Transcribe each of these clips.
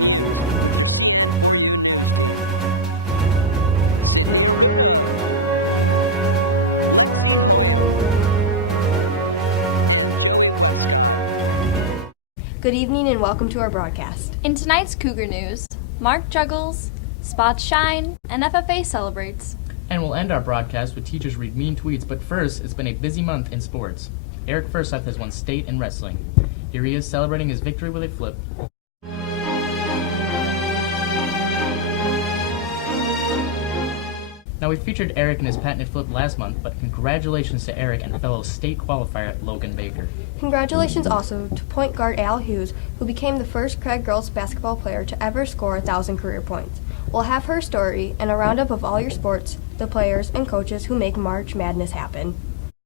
Good evening and welcome to our broadcast. In tonight's Cougar news, Mark juggles, spots shine, and FFA celebrates. And we'll end our broadcast with teachers read mean tweets, but first, it's been a busy month in sports. Eric Forsyth has won state in wrestling. Here he is celebrating his victory with a flip. Now, we featured Eric in his patented flip last month, but congratulations to Eric and fellow state qualifier Logan Baker. Congratulations also to point guard Al Hughes, who became the first Craig girls basketball player to ever score 1,000 career points. We'll have her story and a roundup of all your sports, the players, and coaches who make March Madness happen.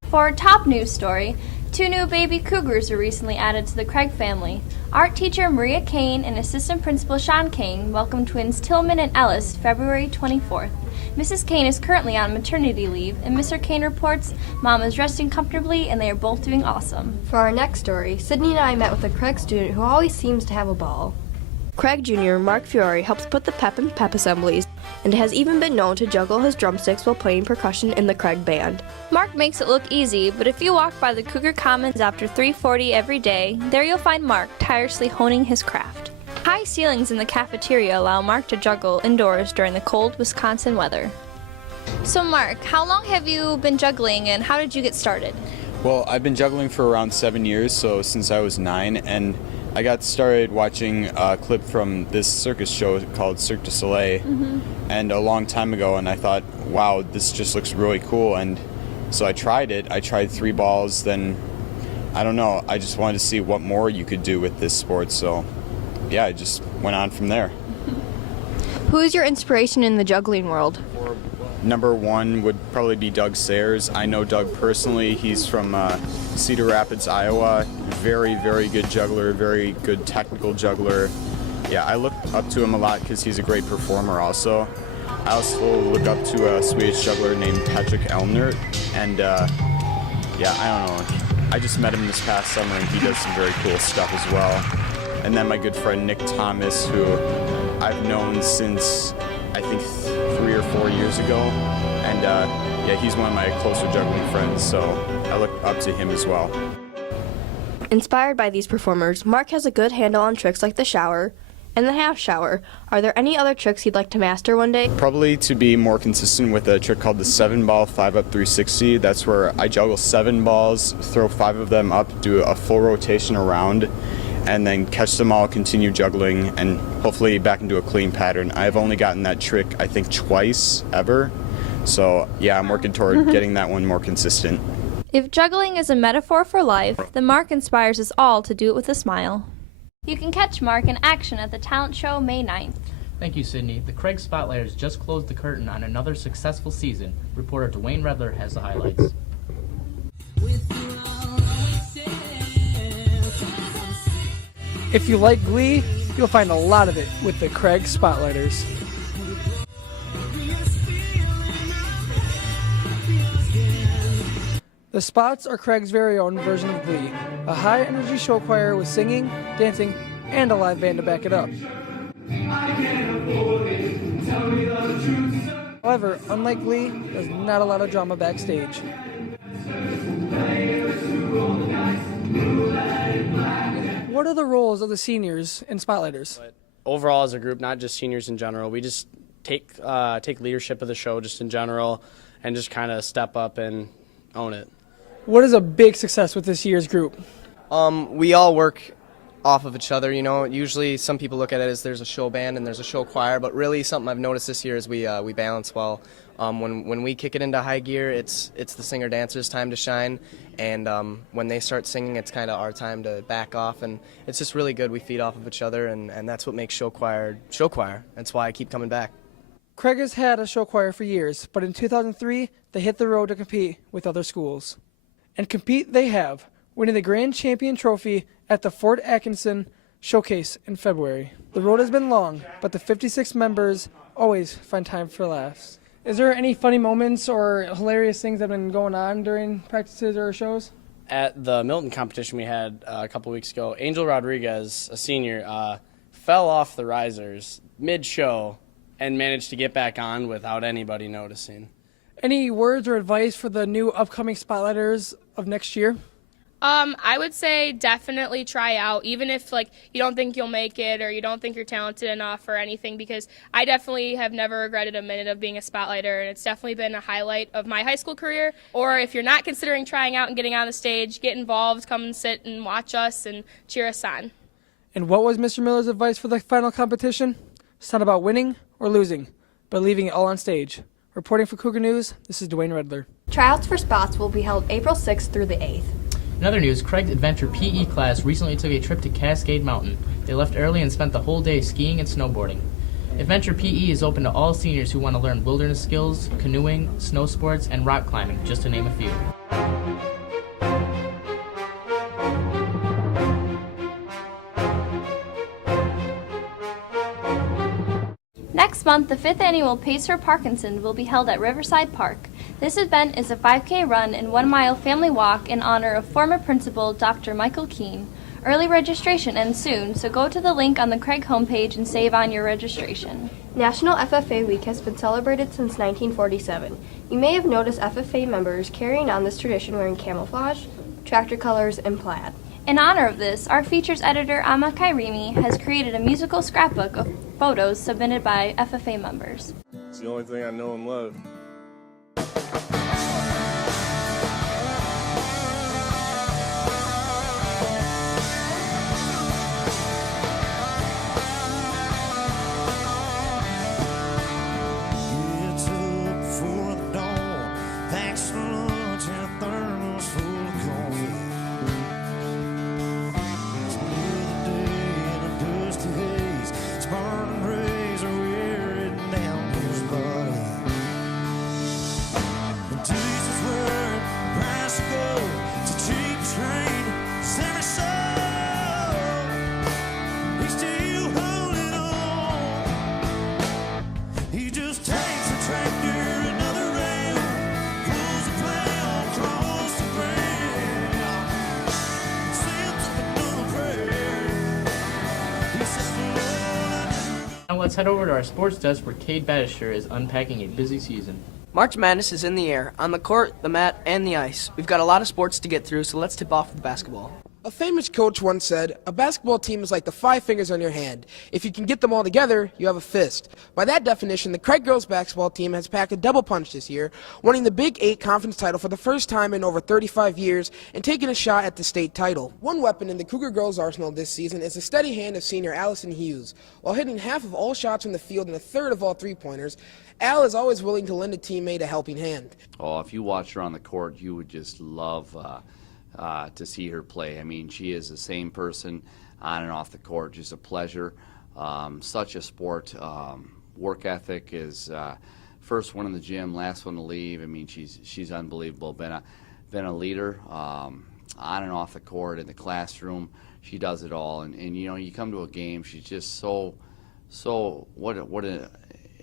For our top news story, 2 new baby Cougars were recently added to the Craig family. Art teacher Maria Kane and assistant principal Sean Kane welcomed twins Tillman and Ellis February 24th. Mrs. Kane is currently on maternity leave, and Mr. Kane reports Mom is resting comfortably and they are both doing awesome. For our next story, Sydney and I met with a Craig student who always seems to have a ball. Craig Jr. Mark Fiore helps put the pep in pep assemblies and has even been known to juggle his drumsticks while playing percussion in the Craig band. Mark makes it look easy, but if you walk by the Cougar Commons after 3:40 every day, there you'll find Mark tirelessly honing his craft. High ceilings in the cafeteria allow Mark to juggle indoors during the cold Wisconsin weather. So Mark, how long have you been juggling and how did you get started? Well, I've been juggling for around 7 years, so since I was 9, and I got started watching a clip from this circus show called Cirque du Soleil, and a long time ago, and I thought, wow, this just looks really cool, and so I tried it. I tried 3 balls, then, I don't know, I just wanted to see what more you could do with this sport, so yeah, I just went on from there. Who is your inspiration in the juggling world? Number 1 would probably be Doug Sayers. I know Doug personally. He's from Cedar Rapids, Iowa. Very, very good juggler, very good technical juggler. Yeah, I look up to him a lot because he's a great performer also. I also look up to a Swedish juggler named Patrick Elmnert, and yeah, I don't know. I just met him this past summer and he does some very cool stuff as well. And then my good friend Nick Thomas, who I've known since I think 3 or 4 years ago, and yeah, he's one of my closer juggling friends, so I look up to him as well. Inspired by these performers, Mark has a good handle on tricks like the shower and the half shower. Are there any other tricks he'd like to master one day? Probably to be more consistent with a trick called the 7-ball 5-up 360. That's where I juggle 7 balls, throw 5 of them up, do a full rotation around, and then catch them all, continue juggling, and hopefully back into a clean pattern. I've only gotten that trick, I think, twice ever. So yeah, I'm working toward getting that one more consistent. If juggling is a metaphor for life, then Mark inspires us all to do it with a smile. You can catch Mark in action at the talent show May 9th. Thank you, Sydney. The Craig Spotlighters just closed the curtain on another successful season. Reporter Dwayne Redler has the highlights. If you like Glee, you'll find a lot of it with the Craig Spotlighters. The Spots are Craig's very own version of Glee, a high-energy show choir with singing, dancing, and a live band to back it up. However, unlike Glee, there's not a lot of drama backstage. What are the roles of the seniors in Spotlighters? But overall, as a group, not just seniors in general, we just take leadership of the show just in general and just kind of step up and own it. What is a big success with this year's group? We all work off of each other, you know. Usually some people look at it as there's a show band and there's a show choir, but really something I've noticed this year is we balance well. When we kick it into high gear, it's the singer-dancers' time to shine, and when they start singing, it's kind of our time to back off, and it's just really good. We feed off of each other, and that's what makes show choir. That's why I keep coming back. Craig has had a show choir for years, but in 2003, they hit the road to compete with other schools. And compete they have, winning the Grand Champion Trophy at the Fort Atkinson Showcase in February. The road has been long, but the 56 members always find time for laughs. Is there any funny moments or hilarious things that have been going on during practices or shows? At the Milton competition we had a couple weeks ago, Angel Rodriguez, a senior, fell off the risers mid-show and managed to get back on without anybody noticing. Any words or advice for the new upcoming spotlighters of next year? I would say definitely try out, even if you don't think you'll make it or you don't think you're talented enough or anything, because I definitely have never regretted a minute of being a spotlighter, and it's definitely been a highlight of my high school career. Or if you're not considering trying out and getting on the stage, get involved, come and sit and watch us and cheer us on. And what was Mr. Miller's advice for the final competition? It's not about winning or losing, but leaving it all on stage. Reporting for Cougar News, this is Dwayne Redler. Tryouts for spots will be held April 6th through the 8th. In other news, Craig's Adventure PE class recently took a trip to Cascade Mountain. They left early and spent the whole day skiing and snowboarding. Adventure PE is open to all seniors who want to learn wilderness skills, canoeing, snow sports, and rock climbing, just to name a few. Next month, the 5th annual Pace for Parkinson will be held at Riverside Park. This event is a 5K run and 1-mile family walk in honor of former principal Dr. Michael Keene. Early registration ends soon, so go to the link on the Craig homepage and save on your registration. National FFA Week has been celebrated since 1947. You may have noticed FFA members carrying on this tradition wearing camouflage, tractor colors, and plaid. In honor of this, our features editor, Amma Kyreme, has created a musical scrapbook of photos submitted by FFA members. It's the only thing I know and love. Now let's head over to our sports desk where Cade Badisher is unpacking a busy season. March Madness is in the air, on the court, the mat, and the ice. We've got a lot of sports to get through, so let's tip off with basketball. A famous coach once said, "A basketball team is like the 5 fingers on your hand. If you can get them all together, you have a fist." By that definition, the Craig girls basketball team has packed a double punch this year, winning the Big 8 conference title for the first time in over 35 years and taking a shot at the state title. One weapon in the Cougar girls' arsenal this season is the steady hand of senior Allison Hughes. While hitting half of all shots from the field and a third of all three-pointers, Al is always willing to lend a teammate a helping hand. Oh, if you watch her on the court, you would just love to see her play. I mean, she is the same person on and off the court, just a pleasure. Such a sport. Work ethic is first one in the gym, last one to leave. I mean, she's unbelievable. Been a leader on and off the court, in the classroom. She does it all. And you know, you come to a game, she's just so what a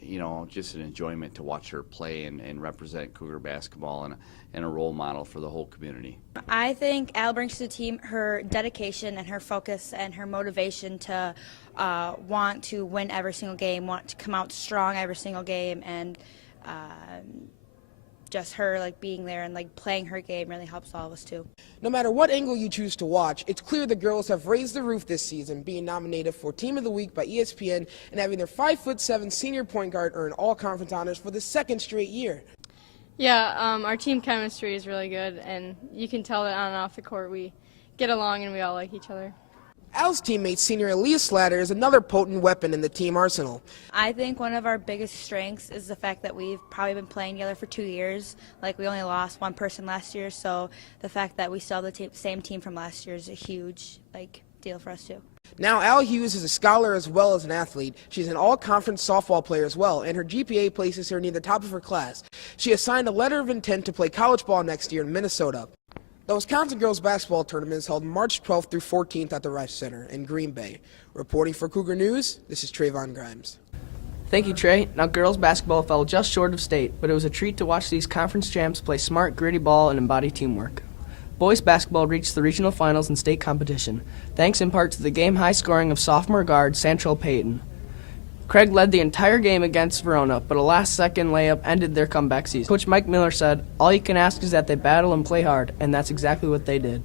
you know, just an enjoyment to watch her play and represent Cougar basketball and a role model for the whole community. I think Al brings to the team her dedication and her focus and her motivation to want to win every single game, want to come out strong every single game, and just her being there and playing her game really helps all of us too. No matter what angle you choose to watch, it's clear the girls have raised the roof this season, being nominated for Team of the Week by ESPN and having their 5'7" senior point guard earn all conference honors for the second straight year. Yeah, our team chemistry is really good, and you can tell that on and off the court we get along and we all like each other. Al's teammate, senior Elias Slatter, is another potent weapon in the team arsenal. I think one of our biggest strengths is the fact that we've probably been playing together for 2 years. We only lost one person last year, so the fact that we still have the same team from last year is a huge deal for us too. Now, Al Hughes is a scholar as well as an athlete. She's an all-conference softball player as well, and her GPA places her near the top of her class. She has signed a letter of intent to play college ball next year in Minnesota. The Wisconsin girls basketball tournament is held March 12th through 14th at the Rice Center in Green Bay. Reporting for Cougar News, this is Trayvon Grimes. Thank you, Trey. Now, girls basketball fell just short of state, but it was a treat to watch these conference champs play smart, gritty ball and embody teamwork. boys basketball reached the regional finals and state competition, thanks in part to the game-high scoring of sophomore guard Santrell Payton. Craig led the entire game against Verona, but a last-second layup ended their comeback season. Coach Mike Miller said, "All you can ask is that they battle and play hard," and that's exactly what they did.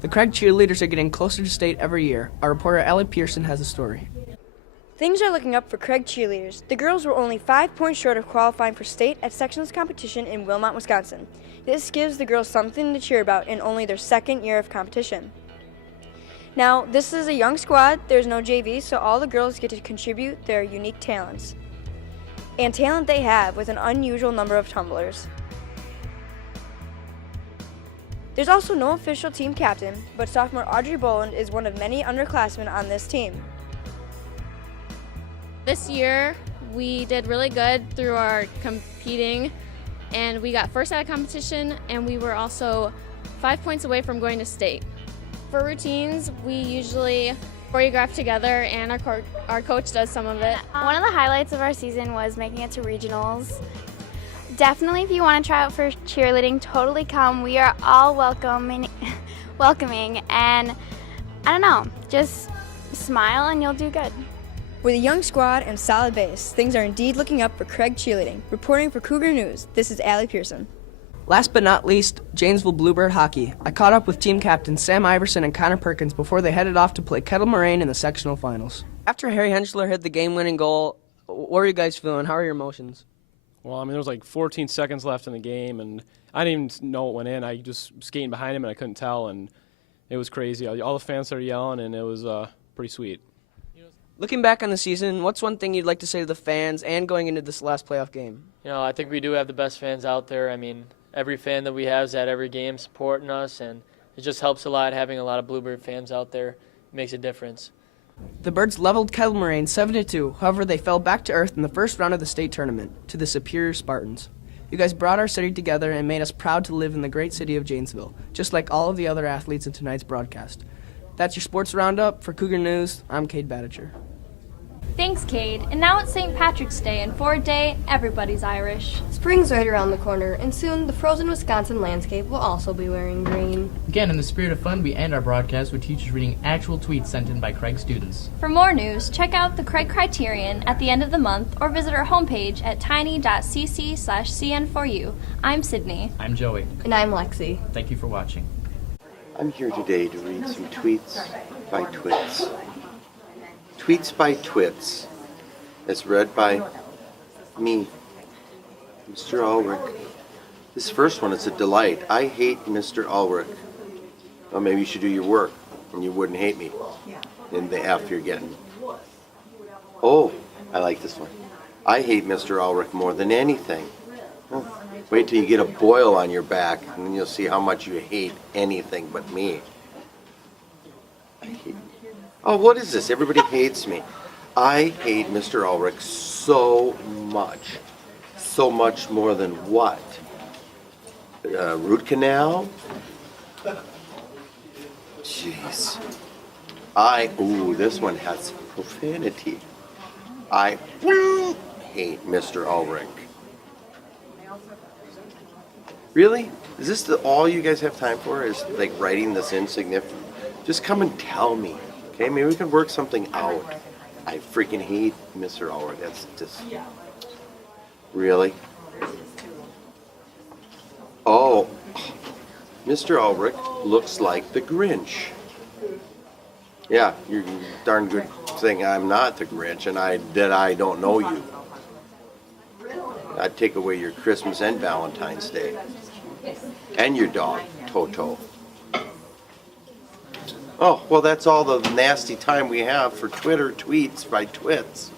The Craig cheerleaders are getting closer to state every year. Our reporter Allie Pearson has a story. Things are looking up for Craig cheerleaders. The girls were only 5 points short of qualifying for state at sections competition in Wilmot, Wisconsin. This gives the girls something to cheer about in only their second year of competition. Now, this is a young squad. There's no JV, so all the girls get to contribute their unique talents. And talent they have with an unusual number of tumblers. There's also no official team captain, but sophomore Audrey Boland is one of many underclassmen on this team. This year, we did really good through our competing, and we got first at a competition, and we were also 5 points away from going to state. For routines, we usually choreograph together, and our coach does some of it. One of the highlights of our season was making it to regionals. Definitely, if you want to try out for cheerleading, totally come. We are all welcoming, and I don't know, just smile and you'll do good. With a young squad and solid base, things are indeed looking up for Craig cheerleading. Reporting for Cougar News, this is Allie Pearson. Last but not least, Janesville Bluebird hockey. I caught up with team captains Sam Iverson and Connor Perkins before they headed off to play Kettle Moraine in the sectional finals. After Harry Henschler hit the game-winning goal, what were you guys feeling? How are your emotions? Well, I mean, there was like 14 seconds left in the game, and I didn't even know it went in. I just was skating behind him, and I couldn't tell, and it was crazy. All the fans started yelling, and it was pretty sweet. Looking back on the season, what's one thing you'd like to say to the fans and going into this last playoff game? You know, I think we do have the best fans out there. I mean, every fan that we have is at every game supporting us, and it just helps a lot having a lot of Bluebird fans out there. It makes a difference. The Birds leveled Kettle Moraine 7-2. However, they fell back to earth in the first round of the state tournament to the superior Spartans. You guys brought our city together and made us proud to live in the great city of Janesville, just like all of the other athletes in tonight's broadcast. That's your sports roundup. For Cougar News, I'm Cade Badiger. Thanks, Cade. And now it's St. Patrick's Day, and for a day, everybody's Irish. Spring's right around the corner, and soon the frozen Wisconsin landscape will also be wearing green. Again, in the spirit of fun, we end our broadcast with teachers reading actual tweets sent in by Craig students. For more news, check out the Craig Criterion at the end of the month or visit our homepage at tiny.cc/CN4U. I'm Sydney. I'm Joey. And I'm Lexi. Thank you for watching. I'm here today to read some tweets by twits. Tweets by Twits. It's read by me, Mr. Ulrich. This first one is a delight. I hate Mr. Ulrich. Well, maybe you should do your work, and you wouldn't hate me in the F you're getting. Oh, I like this one. I hate Mr. Ulrich more than anything. Well, wait till you get a boil on your back, and then you'll see how much you hate anything but me. I hate. Oh, what is this? Everybody hates me. I hate Mr. Ulrich so much. So much more than what? Root canal? Jeez. Ooh, this one has profanity. I hate Mr. Ulrich. Really? Is this all you guys have time for? Is like writing this insignificant? Just come and tell me. Okay, maybe we can work something out. I freaking hate Mr. Ulrich. That's just... Really? Oh, Mr. Ulrich looks like the Grinch. Yeah, you're a darn good thing I'm not the Grinch and I don't know you. I'd take away your Christmas and Valentine's Day. And your dog, Toto. Oh, well, that's all the nasty time we have for Twitter tweets by twits.